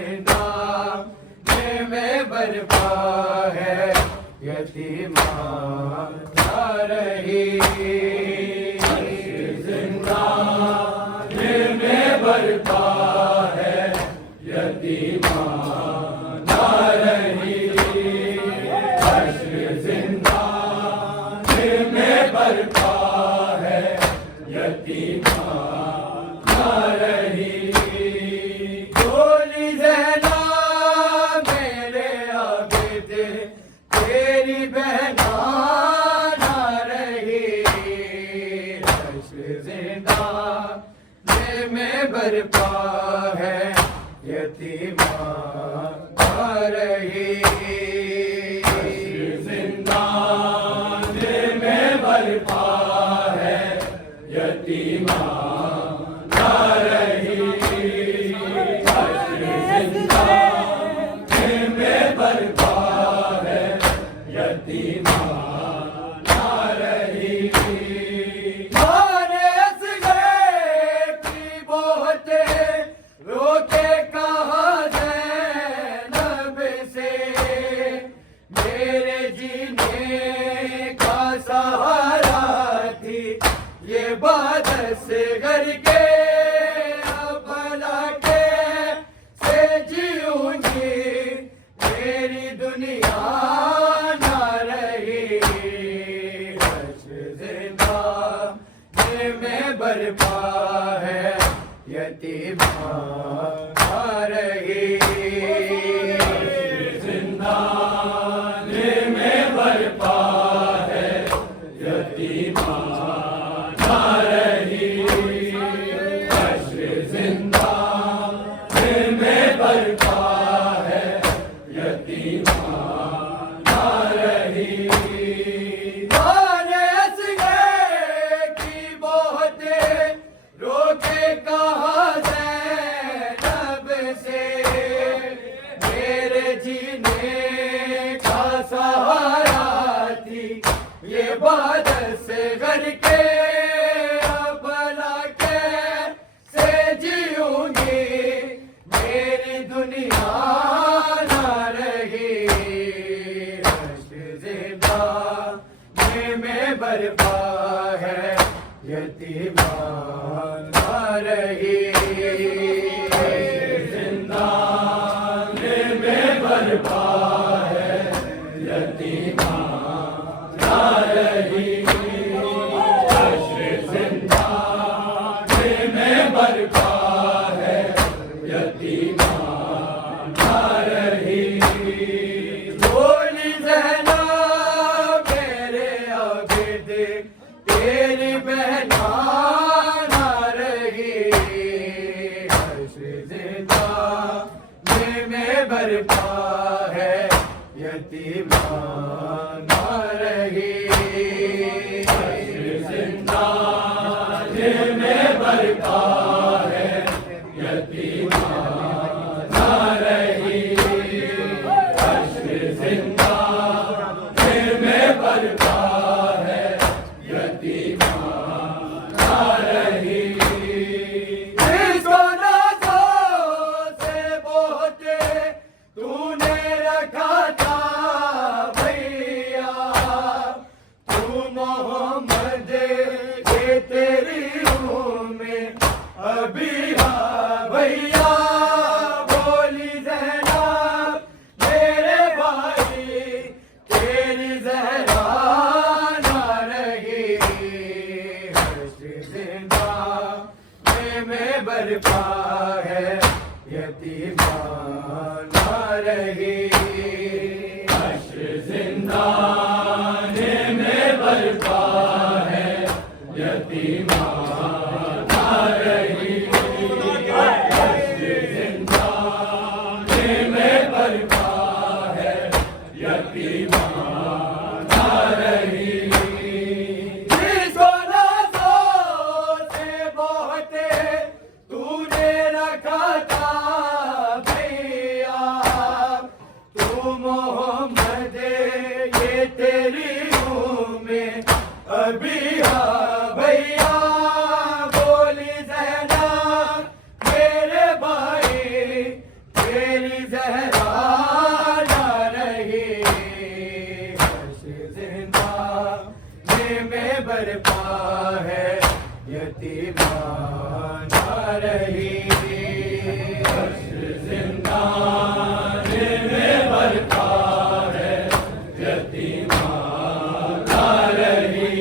जिंदाने में बर्पा है यतीमान ना रही। जिंदाने में बर्पा है यतीमान ना रही। जिंदाने में बर्पा है यतीमान ना रही। बोली ज़ैना मेरे आबिद तेरी बहना ना रही। जिंदाने में बर्पा है यतीमान ना रही। जिंदाने में बर्पा है यतीमान ना रही। जिंदाने में बर्पा है यतीमान ना रही। मारे असग़र की बहुते रोके कहा ज़ैनब से मेरे जीने का सहारा थी ये बात असग़र के। भला के से जीऊंगी मेरी दुनिया ना रही। जिंदाने में बर्पा है यतीमान ना रही। जिंदाने में बर्पा है यतीमान ना रही। जिंदाने में बर्पा है यतीमान ना रही। माने असग़र की बहुते रोके कहा ज़ैनब से मेरे जीने का सहारा थी ये बात असग़र के। भला के से जीऊंगी मेरी दुनिया ना रही। जिंदाने में बर्पा है यतीमान ना रही। जिंदाने में बर्पा है यतीमान ना रही। जिंदाने में बर्पा है यतीमान ना रही। बोली ज़ैना मेरे आबिद तेरी बहना ना रही। जिंदाने में बर्पा है यतीमान ना रही। जिंदाने में बर्पा है यतीमान ना रही। जिंदाने में बर्पा है यतीमान ना रही। इसको नाज़ों से बहुते तूने रखा था भैया। तू मोहम्मद ये तेरी रूह में अभी भैया। बोली ज़ैना मेरे भाई तेरी ज़हरा ना रही। जिंदाने में बर्पा है यतीमान ना रही। जिंदाने में बर्पा है यतीमान ना रही। जिंदाने में बर्पा है यतीमान ना रही। जिसको नाज़ों से बहुते तूने रखा था भैया। तू मोहम्मद ये तेरी रूह में अभी भैया। बोली ज़ैनब में बरपा है यतीमान ना रही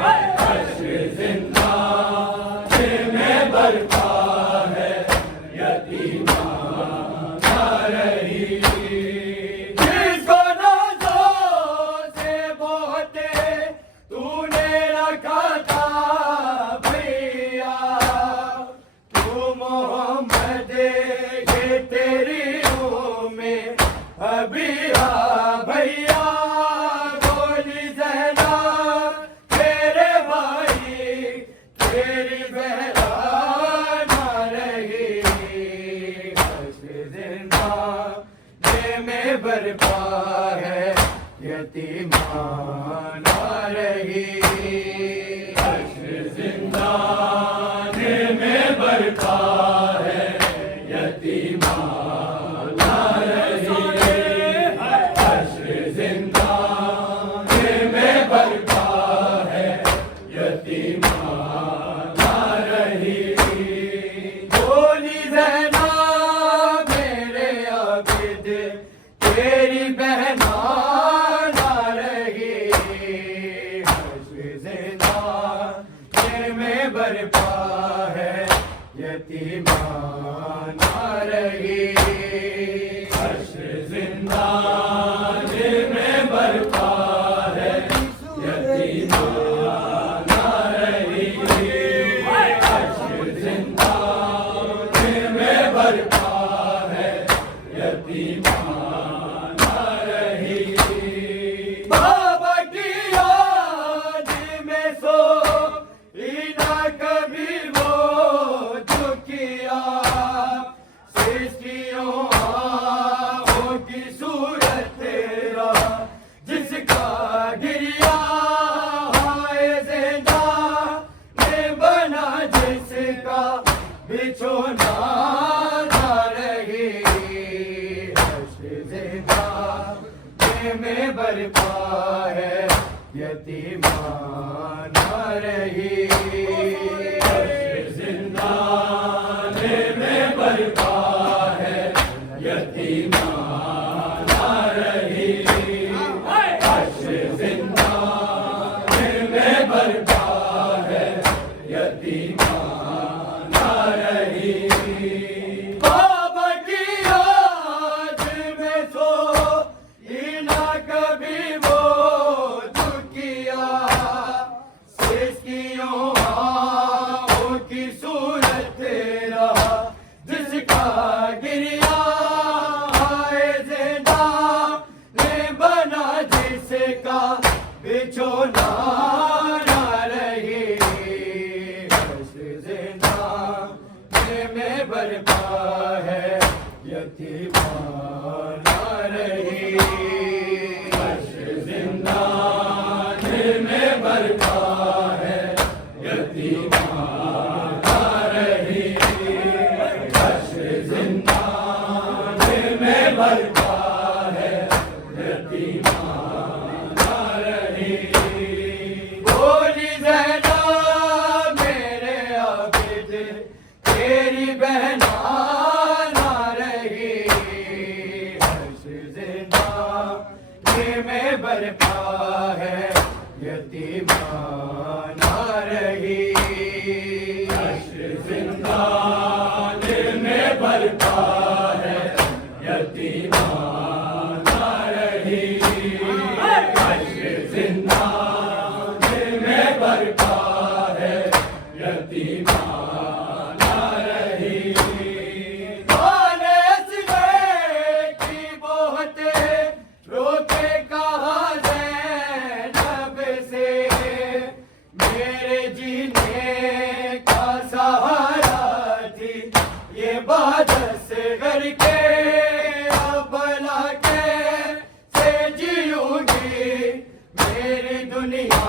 हश्र जिंदान में बरपा है यतीमान ना रही जिसको नाज़ों से बहुते तूने रखा था भैया तू मोहम्मद ये तेरी में अभी भैया बोली ज़हरा तेरे भाई तेरी बहरा ना रही हश्र जिंदान में बरपा है यतीमान ना रही हश्र जिंदान में बरपा है यतीमान ना रही हश्र जिंदान में बरपा है यतीमान ना रही बोली ज़हरा मेरे आबिद तेरी बहना ना रही हश्र जिंदान में बरपा है यतीमान ना रही हश्र जिंदान में बरपा है यतीमान ना रही हश्र जिंदान में बरपा है यतीमान ना रही बाबा की याद में सो ना कभी वो झुकिया सृष्टियों की सूरत तेरा जिसका गिरिया हाय जिंदा ने बना जिसका बिछोना ना रही हश्र जिंदान में बरपा है यतीमान ना रही हश्र जिंदान में बरपा है यतीमान ना रही हश्र जिंदान में बरपा है यतीमान ना रही बाबा की याद में सो ना कभी वो झुकिया सृष्टियों की सूरत तेरा जिसका गिरिया हाय जिंदा ने बना जिसका बिछोना ना रही हश्र जिंदान में बरपा है यतीमान ना रही हश्र जिंदान में बरपा है यतीमान ना रही हश्र जिंदान में बरपा है यतीमान ना रही बोली ज़हरा मेरे आबिद तेरी बहना ना रही हश्र जिंदान में बरपा है यतीमान ना रही हश्र जिंदान में बरपा है यतीमान ना रही हश्र जिंदान में बरपा है यतीमान ना रही की बहुत रोके कहा ज़ैनब से मेरे जीने का सहारा थी ये बात से घर के बना के से जीऊंगी मेरी दुनिया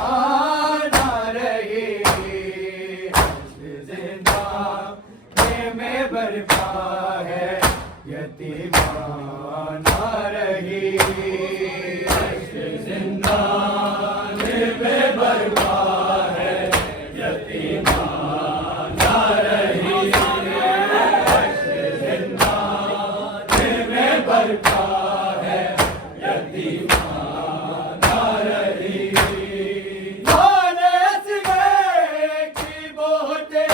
ना रही हश्र जिंदान में बरपा है यतीमान ना रही हश्र जिंदान में बरपा है यतीमान ना रही हश्र जिंदान बरपा है, यतीमाना रही। की बोते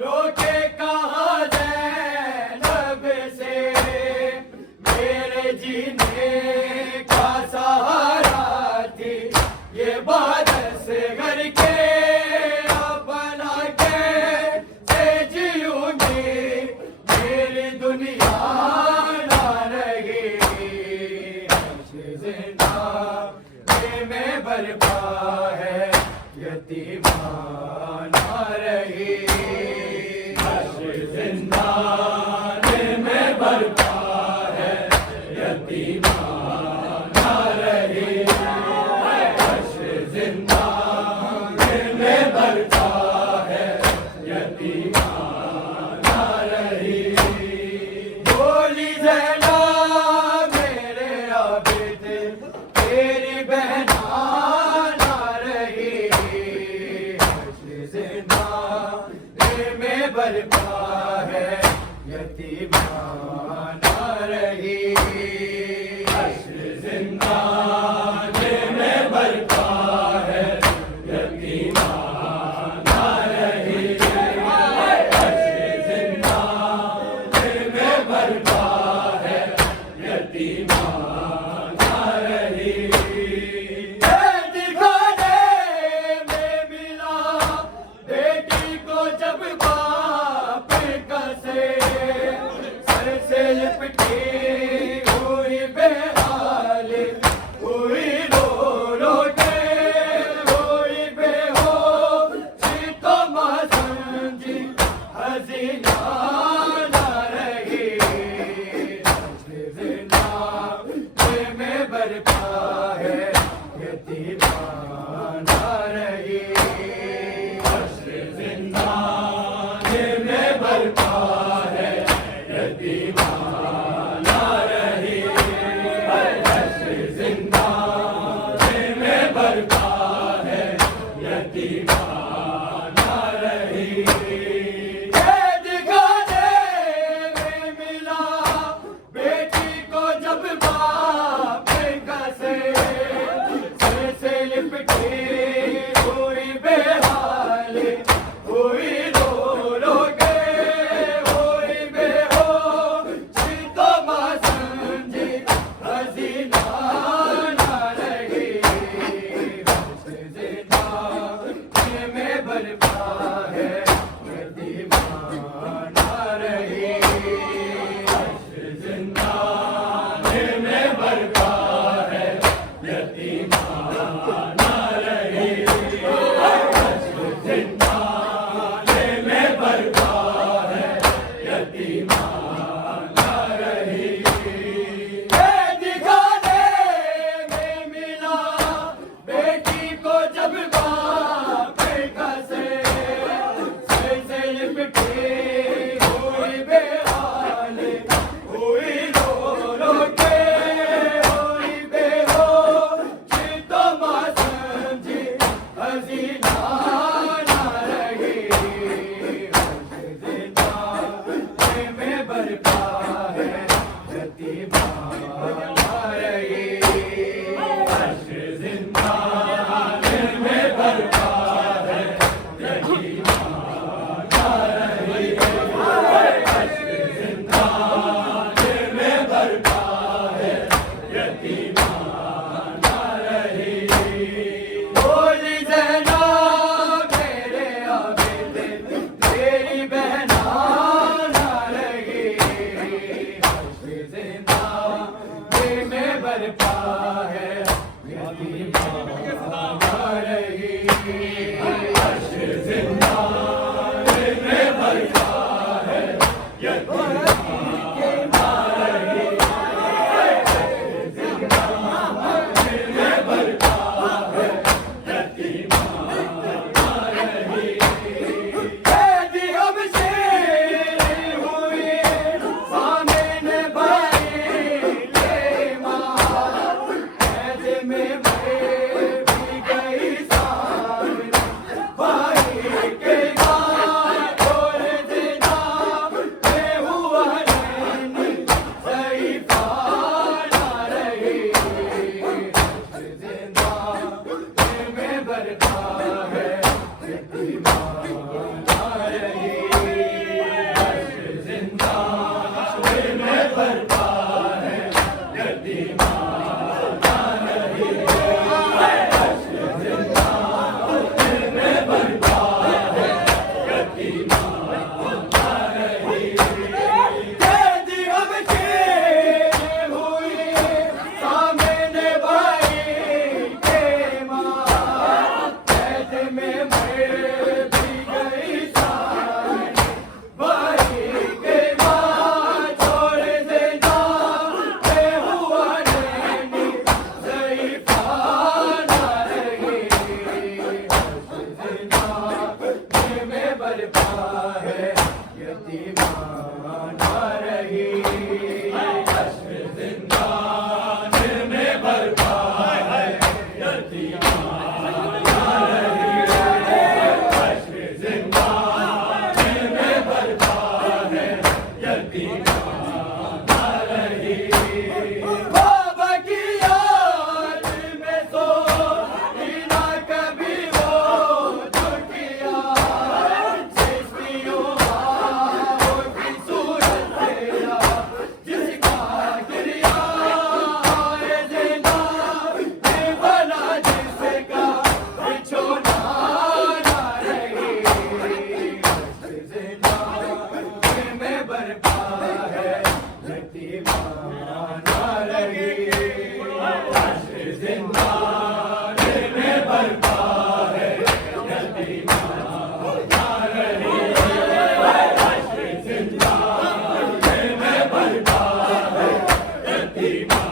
रोके कहाँ ज़ैनब से, मेरे जीने का सहारा थी ये बादस घर के, अपना कैसे जीऊंगी मेरी दुनिया ना रही। जिंदा में बरपा है, यतीमाना रही। जिंदान में बरपा है, यतीमाना रही। जिंदान में बरपा है, यतीमाना रही। बोली ज़ैनब मेरे आबिद तेरी बहना ना रही। जिंदान में बरपा है, यतीमाना रही। जिंदान में बरपा है, यतीमाना रही। जिंदान में बरपा है, यतीमाना रही। दिखाने में मिला बेटी को जब बाप कसे, सर से लिपटी हुई बेहाल हुई, रो रो के हुई बेहोश, तो माँ समझी हसीना ना रही। जिंदान में बरपा है, यतीमाना रही। जिंदान में बरपा है, यतीमाना रही। जिंदान में बरपा है, यतीमाना रही। दिखाने में मिला बेटी को जब बाप कसे, सर से लिपटी हुई बेहाल हुई, रो रो के हुई बेहोश, तो माँ समझी हसीना ना रही। जिंदान में बरपा है, यतीमाना रही। जिंदान में बरपा है, यतीमाना रही। जिंदान में बरपा है, यतीमाना रही। दिखाने में मिला बेटी को जब बाप कसे, सर से लिपटी हुई बेहाल हुई, रो रो के हुई बेहोश, तो माँ समझी हसीना ना रही। जिंदान में बरपा है, यतीमाना रही। जिंदान में बरपा है, यतीमाना रही। जिंदान में बरपा है, यतीमाना रही। बोली ज़ैनब मेरे आबिद तेरी बहना ना रही। जिंदान में बरपा है, यतीमाना रही। जिंदान में बरपा है, यतीमाना रही। जिंदान में बरपा है, यतीमाना रही। अब शेर हुई सामने भाई ले माँ, ऐसे में मैं भी गई सामने बाबा की याद में सो ना कभी वो छुट्टियां जिसकियों आँखों की सूरत तेरा जिसका गिरिया आए जिंदा ये बना जिसका बिछोना ना रही जिंदा में बरपा है यतीमा ना रही जिंदा में बरपा है यतीमा ना रही जिंदा में बरपा है यतीमा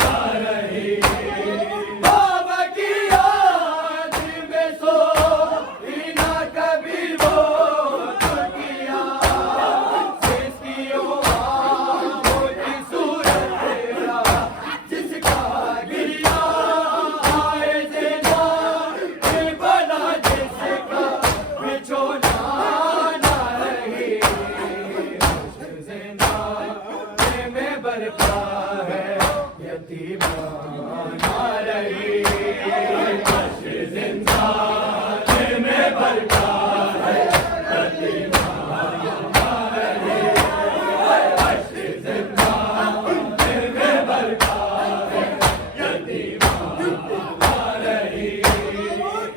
ना रही बाबा की याद में सो ना कभी वो छुट्टियां जिसकियों आँखों की सूरत तेरा जिसका गिरिया आए जिंदा ये बना जिसका बिछोना ना रही जिंदा में बरपा है यतीमा ना रही जिंदा में बरपा है यतीमा ना रही जिंदा में बरपा है यतीमा ना रही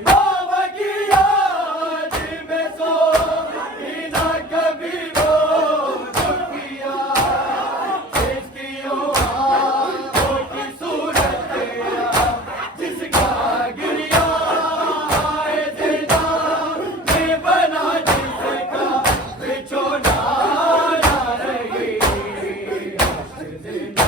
बाबा की याद में सो ना कभी वो छुट्टियां जिसकियों आँखों की सूरत तेरा जिसका गिरिया आए जिंदा ये बना जिसका बिछोना ना रही जिंदा